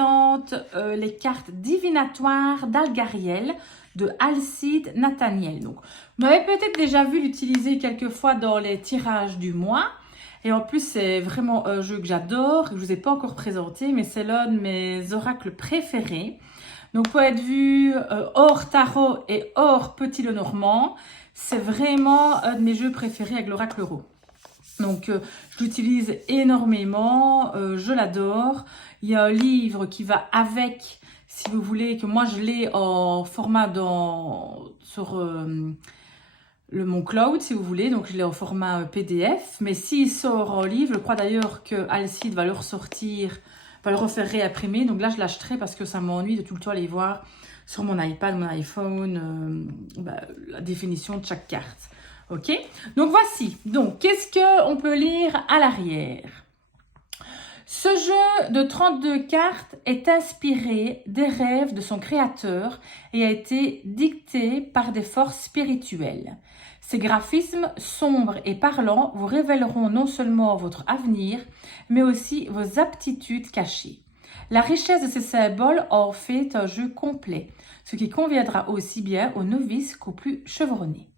présente les cartes divinatoires d'Algariel de Alcide Nathaniel. Donc, vous m'avez peut-être déjà vu l'utiliser quelques fois dans les tirages du mois. Et en plus, c'est vraiment un jeu que j'adore, que je ne vous ai pas encore présenté, mais c'est l'un de mes oracles préférés. Donc, pour être vu hors tarot et hors petit Lenormand, c'est vraiment un de mes jeux préférés avec l'oracle euro. Donc, je l'utilise énormément, je l'adore. Il y a un livre qui va avec, si vous voulez, que moi je l'ai en format sur mon cloud, si vous voulez. Donc, je l'ai en format PDF. Mais s'il sort en livre, je crois d'ailleurs que Alcide va le ressortir, va le refaire réimprimer. Donc là, je l'achèterai parce que ça m'ennuie de tout le temps aller voir sur mon iPad, mon iPhone, la définition de chaque carte. Ok, donc voici. Donc, qu'est-ce qu'on peut lire à l'arrière? Ce jeu de 32 cartes est inspiré des rêves de son créateur et a été dicté par des forces spirituelles. Ces graphismes sombres et parlants vous révéleront non seulement votre avenir, mais aussi vos aptitudes cachées. La richesse de ces symboles en fait un jeu complet, ce qui conviendra aussi bien aux novices qu'aux plus chevronnés.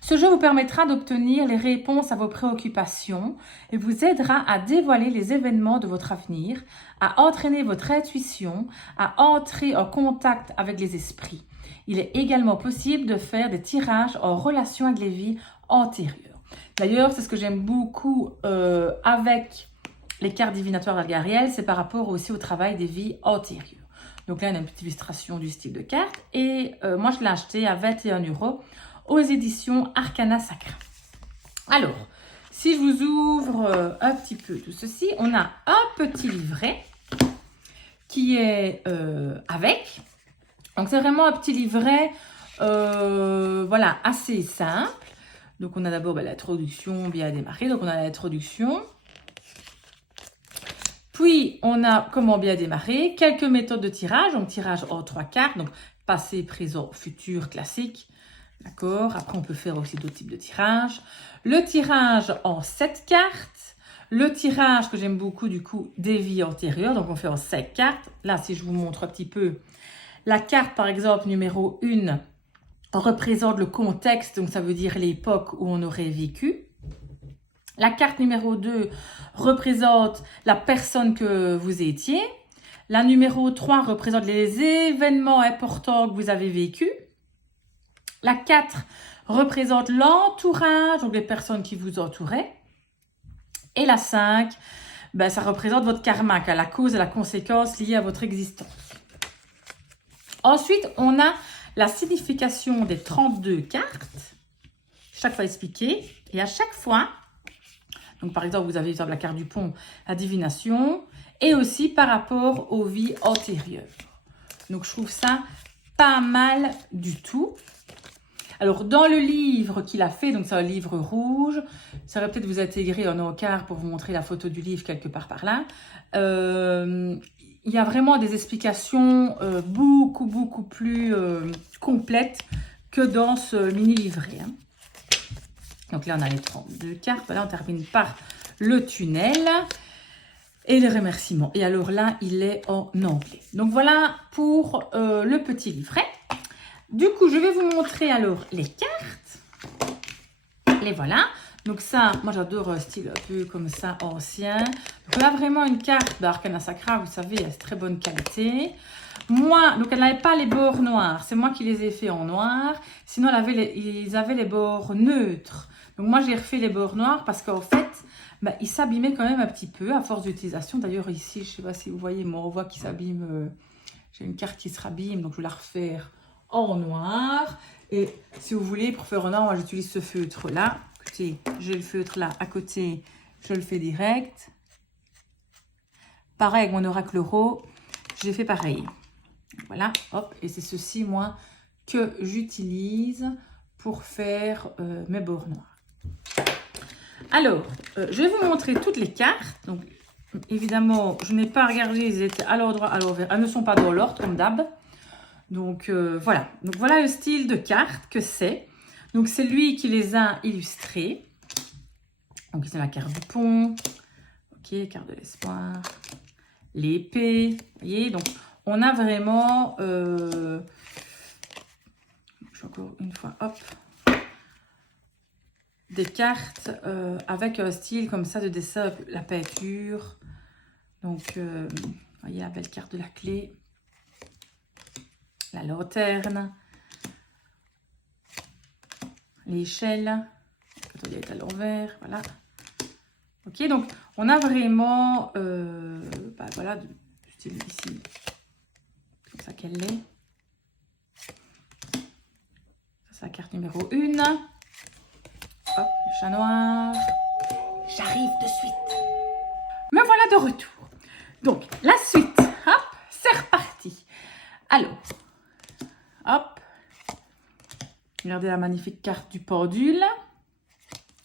Ce jeu vous permettra d'obtenir les réponses à vos préoccupations et vous aidera à dévoiler les événements de votre avenir, à entraîner votre intuition, à entrer en contact avec les esprits. Il est également possible de faire des tirages en relation avec les vies antérieures. D'ailleurs, c'est ce que j'aime beaucoup avec les cartes divinatoires d'Algariel, c'est par rapport aussi au travail des vies antérieures. Donc là, on a une petite illustration du style de carte et moi, je l'ai acheté à 21 € aux éditions Arcana Sacra. Alors, si je vous ouvre un petit peu tout ceci, on a un petit livret qui est avec. Donc, c'est vraiment un petit livret voilà, assez simple. Donc, on a d'abord l'introduction bien démarrer. Donc, on a l'introduction. Puis, on a comment bien démarrer, quelques méthodes de tirage. Donc, tirage en 3 cartes. Donc, passé, présent, futur, classique. D'accord. Après, on peut faire aussi d'autres types de tirages. Le tirage en 7 cartes. Le tirage que j'aime beaucoup, du coup, des vies antérieures. Donc, on fait en 5 cartes. Là, si je vous montre un petit peu, la carte, par exemple, numéro 1, représente le contexte. Donc, ça veut dire l'époque où on aurait vécu. La carte numéro 2 représente la personne que vous étiez. La numéro 3 représente les événements importants que vous avez vécus. La 4 représente l'entourage, donc les personnes qui vous entouraient. Et la 5, ça représente votre karma, la cause et la conséquence liée à votre existence. Ensuite, on a la signification des 32 cartes, chaque fois expliquée. Et à chaque fois, donc par exemple, vous avez la carte du pont, la divination, et aussi par rapport aux vies antérieures. Donc, je trouve ça pas mal du tout. Alors, dans le livre qu'il a fait, donc c'est un livre rouge, ça va peut-être vous intégrer un encart pour vous montrer la photo du livre quelque part par là. Il y a vraiment des explications beaucoup plus complètes que dans ce mini-livret. Hein. Donc là, on a les 32 cartes. Voilà, on termine par le tunnel et les remerciements. Et alors là, il est en anglais. Donc voilà pour le petit livret. Du coup, je vais vous montrer alors les cartes. Les voilà. Donc ça, moi j'adore un style un peu comme ça, ancien. Donc on a vraiment une carte d'Arcana Sacra, vous savez, elle est très bonne qualité. Moi, donc elle n'avait pas les bords noirs, c'est moi qui les ai fait en noir. Sinon, ils avaient les bords neutres. Donc moi, j'ai refait les bords noirs parce qu'en fait, ils s'abîmaient quand même un petit peu à force d'utilisation. D'ailleurs, ici, je ne sais pas si vous voyez, on voit qu'il s'abîme. J'ai une carte qui se rabîme, donc je vais la refaire en noir. Et si vous voulez, pour faire en noir, moi j'utilise ce feutre là. Écoutez, j'ai le feutre là à côté, je le fais direct. Pareil avec mon oracle euro, j'ai fait pareil. Voilà, hop, et c'est ceci moi que j'utilise pour faire mes bords noirs. Alors, je vais vous montrer toutes les cartes. Donc, évidemment, je n'ai pas regardé, ils étaient à l'endroit, à l'envers. Elles ne sont pas dans l'ordre comme d'hab. Donc voilà. Donc voilà le style de carte que c'est. Donc c'est lui qui les a illustrés. Donc c'est la carte du pont. Ok, carte de l'espoir. l'épée. Vous voyez, donc on a vraiment, je vais encore une fois, hop, des cartes avec un style comme ça de dessin, la peinture. Donc, vous voyez la belle carte de la clé, la lanterne, l'échelle, quand on est à l'envers, voilà. Ok, donc on a vraiment, voilà, du style ici, comme ça qu'elle est. Ça, c'est la carte numéro 1. Hop, le chat noir. J'arrive de suite. Me voilà de retour. Donc, la suite, hop, c'est reparti. Alors, hop, regardez la magnifique carte du pendule.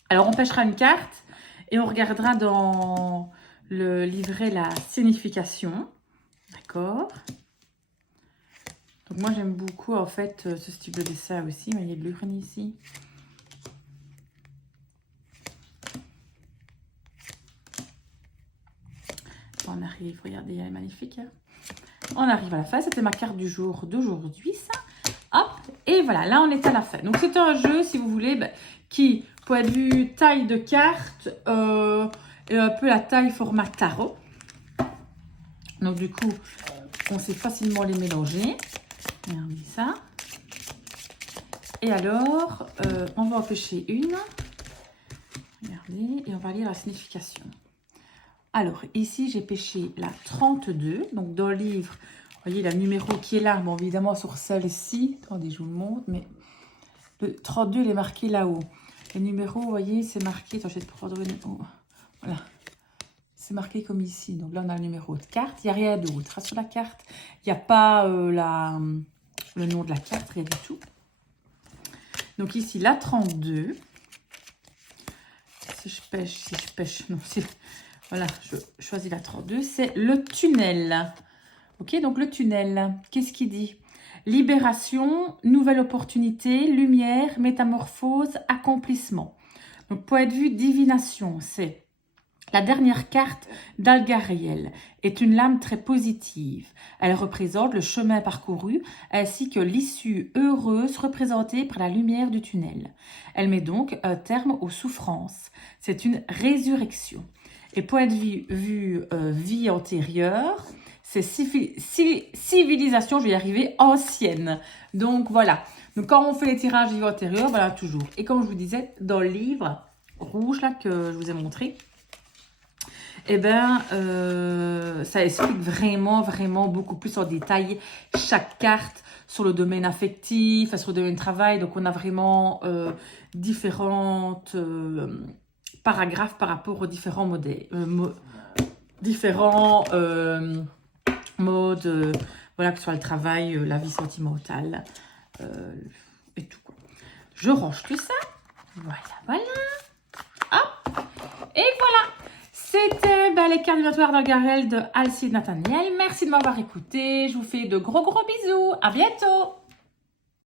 Alors, on pêchera une carte et on regardera dans le livret la signification. D'accord. Donc, moi, j'aime beaucoup, en fait, ce style de dessin aussi. Mais il y a de l'urne ici. On arrive, regardez, elle est magnifique. On arrive à la fin. C'était ma carte du jour d'aujourd'hui, ça. Hop, et voilà, là, on est à la fin. Donc, c'est un jeu, si vous voulez, qui, point de vue taille de carte, et un peu la taille format tarot. Donc, du coup, on sait facilement les mélanger. Regardez ça. Et alors, on va en pêcher une. Regardez, et on va lire la signification. Alors, ici, j'ai pêché la 32. Donc, dans le livre, vous voyez le numéro qui est là. Bon, évidemment, sur celle-ci. Attendez, je vous le montre. Mais le 32, il est marqué là-haut. Le numéro, vous voyez, c'est marqué. Attends, je vais te prendre une... Oh, voilà. C'est marqué comme ici. Donc, là, on a le numéro de carte. Il n'y a rien d'autre. Sur la carte, il n'y a pas le nom de la carte. Rien du tout. Donc, ici, la 32. Si je pêche, non, c'est... Voilà, je choisis la 32, c'est le tunnel. Ok, donc le tunnel, qu'est-ce qu'il dit? Libération, nouvelle opportunité, lumière, métamorphose, accomplissement. Donc, point de vue divination, c'est la dernière carte d'Algariel, est une lame très positive. Elle représente le chemin parcouru ainsi que l'issue heureuse représentée par la lumière du tunnel. Elle met donc un terme aux souffrances. C'est une résurrection. Et point de vue vie antérieure, c'est civilisation, je vais y arriver, ancienne. Donc voilà. Donc quand on fait les tirages vie antérieure, voilà toujours. Et comme je vous disais, dans le livre rouge là que je vous ai montré, eh bien, ça explique vraiment, vraiment beaucoup plus en détail chaque carte sur le domaine affectif, sur le domaine travail. Donc on a vraiment différentes... paragraphes par rapport aux différents modes, voilà, que ce soit le travail, la vie sentimentale et tout, quoi. Je range tout ça. Voilà, voilà. Hop. Et voilà. C'était les cartes divinatoires d'Algariel de Alcide Nathaniel. Merci de m'avoir écouté. Je vous fais de gros bisous. À bientôt.